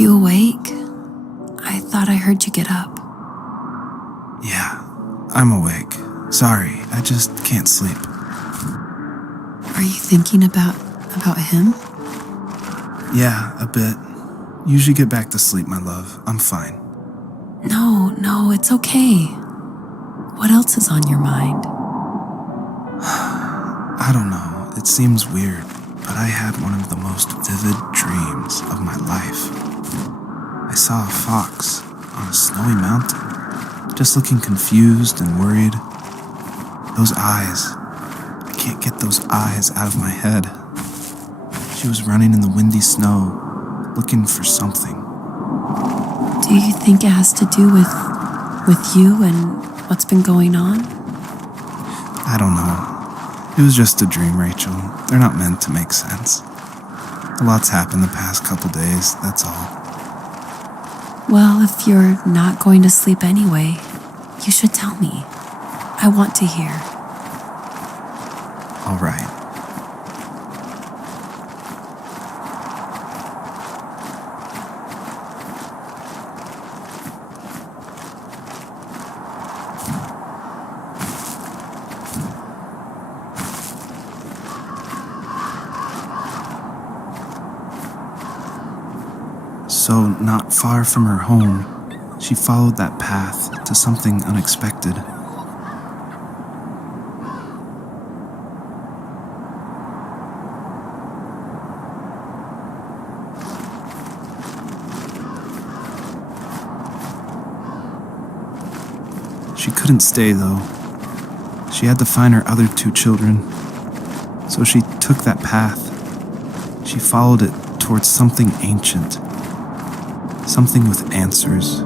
you awake? I thought I heard you get up. Yeah, I'm awake. Sorry, I just can't sleep. Are you thinking about him? Yeah, a bit. Usually get back to sleep, my love. I'm fine. No, it's okay. What else is on your mind? I don't know, it seems weird, but I had one of the most vivid dreams of my life. I saw a fox on a snowy mountain, just looking confused and worried. Those eyes, I can't get those eyes out of my head. She was running in the windy snow, looking for something. Do you think it has to do with you and what's been going on? I don't know. It was just a dream, Rachel. They're not meant to make sense. A lot's happened the past couple days, that's all. Well, if you're not going to sleep anyway, you should tell me. I want to hear. All right. So, not far from her home, she followed that path to something unexpected. She couldn't stay, though. She had to find her other 2 children. So she took that path. She followed it towards something ancient. Something with answers.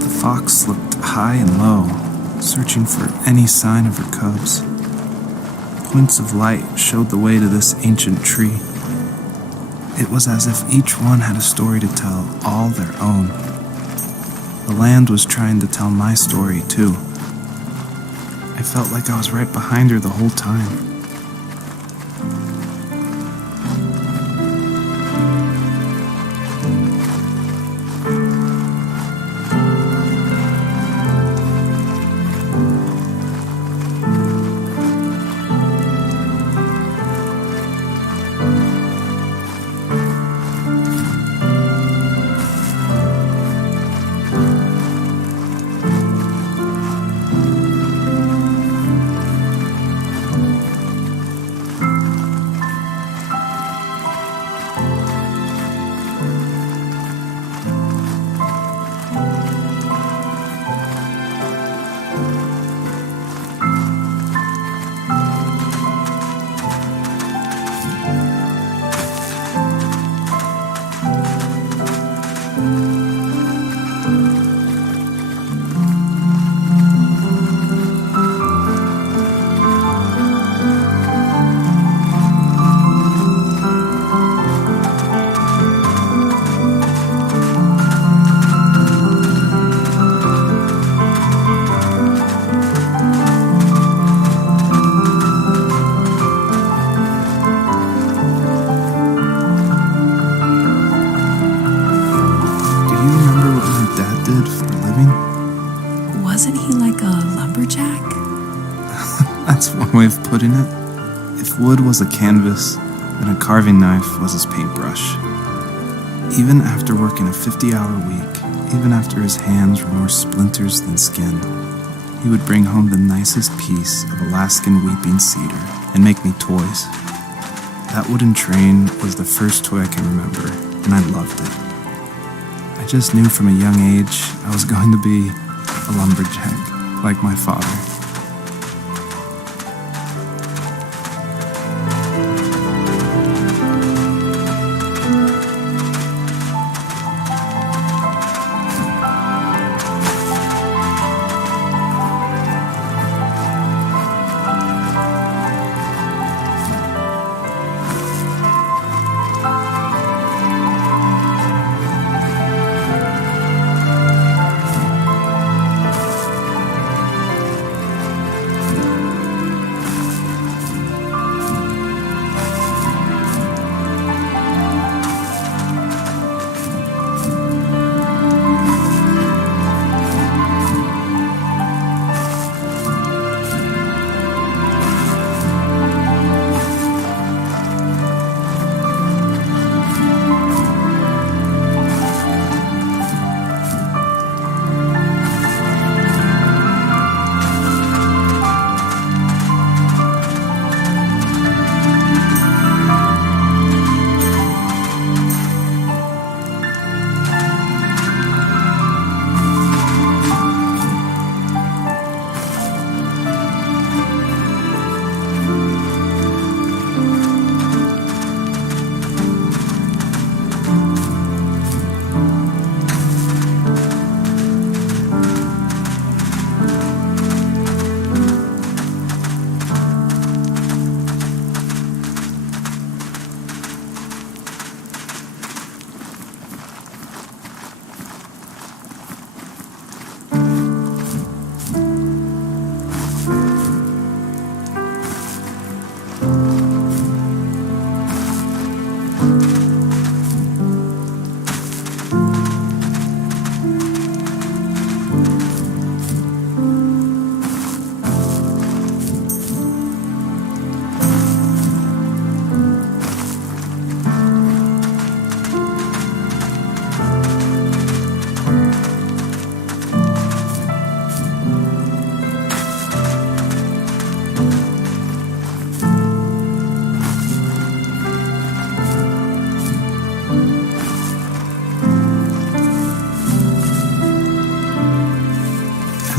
The fox looked high and low, searching for any sign of her cubs. Points of light showed the way to this ancient tree. It was as if each one had a story to tell, all their own. The land was trying to tell my story, too. I felt like I was right behind her the whole time. Wasn't he like a lumberjack? That's one way of putting it. If wood was a canvas, then a carving knife was his paintbrush. Even after working a 50-hour week, even after his hands were more splinters than skin, he would bring home the nicest piece of Alaskan weeping cedar and make me toys. That wooden train was the first toy I can remember, and I loved it. I just knew from a young age I was going to be a lumberjack, like my father.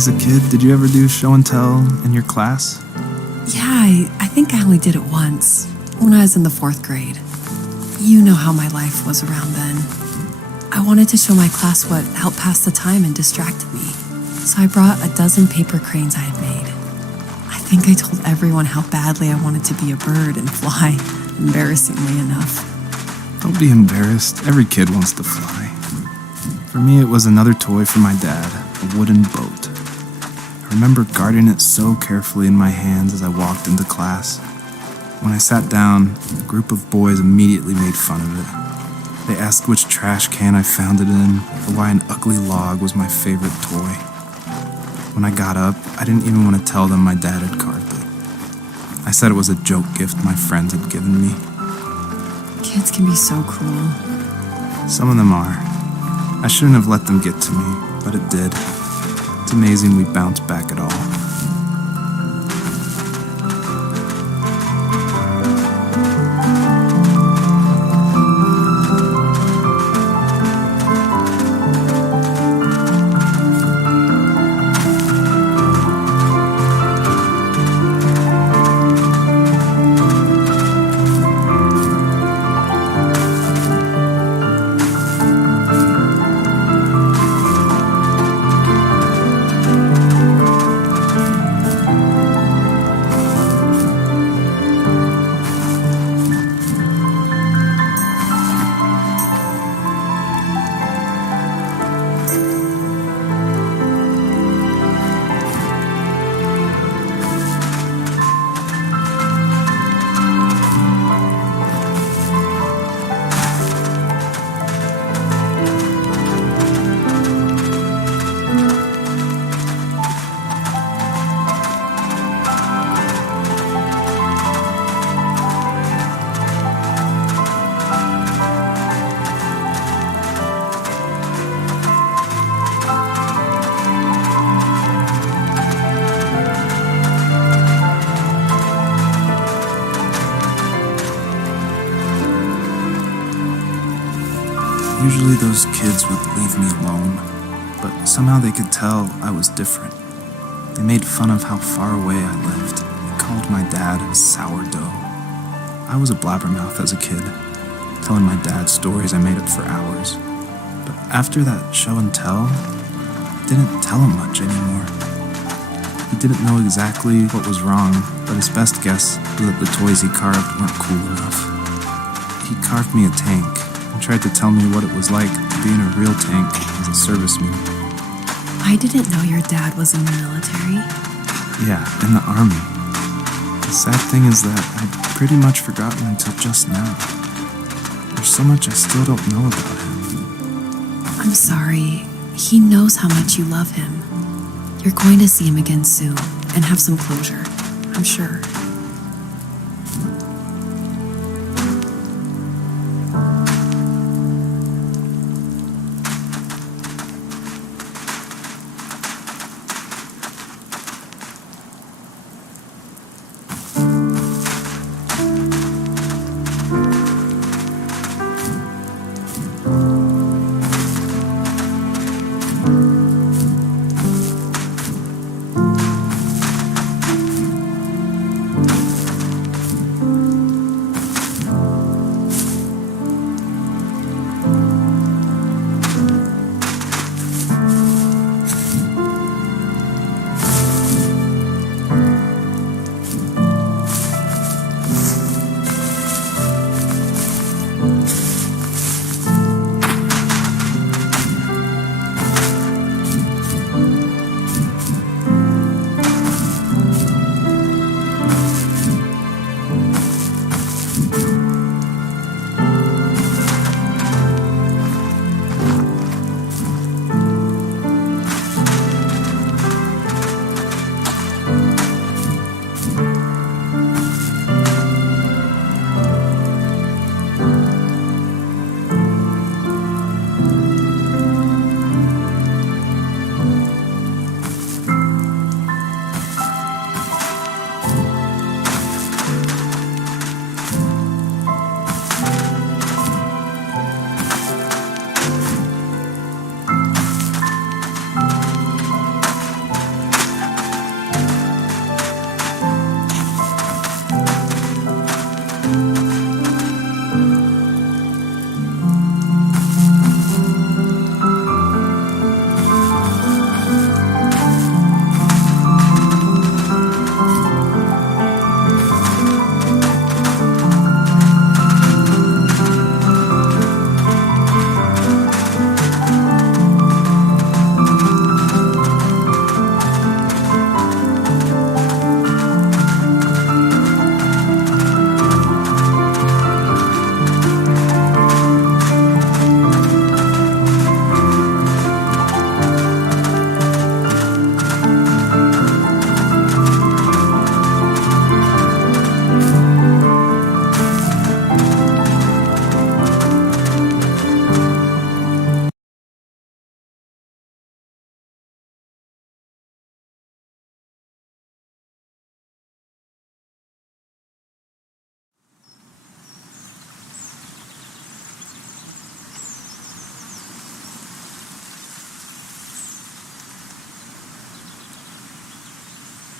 As a kid, did you ever do show and tell in your class? Yeah, I think I only did it once, when I was in the 4th grade. You know how my life was around then. I wanted to show my class what helped pass the time and distracted me, so I brought a dozen paper cranes I had made. I think I told everyone how badly I wanted to be a bird and fly, embarrassingly enough. Don't be embarrassed. Every kid wants to fly. For me, it was another toy from my dad, a wooden boat. I remember guarding it so carefully in my hands as I walked into class. When I sat down, a group of boys immediately made fun of it. They asked which trash can I found it in, or why an ugly log was my favorite toy. When I got up, I didn't even want to tell them my dad had carved it. I said it was a joke gift my friends had given me. Kids can be so cruel. Some of them are. I shouldn't have let them get to me, but it did. It's amazing we bounced back at all. Usually those kids would leave me alone, but somehow they could tell I was different. They made fun of how far away I lived. They called my dad sourdough. I was a blabbermouth as a kid, telling my dad stories I made up for hours. But after that show and tell, I didn't tell him much anymore. He didn't know exactly what was wrong, but his best guess was that the toys he carved weren't cool enough. He carved me a tank and tried to tell me what it was like to be in a real tank as a serviceman. I didn't know your dad was in the military. Yeah, in the army. The sad thing is that I'd pretty much forgotten until just now. There's so much I still don't know about him. I'm sorry. He knows how much you love him. You're going to see him again soon and have some closure, I'm sure.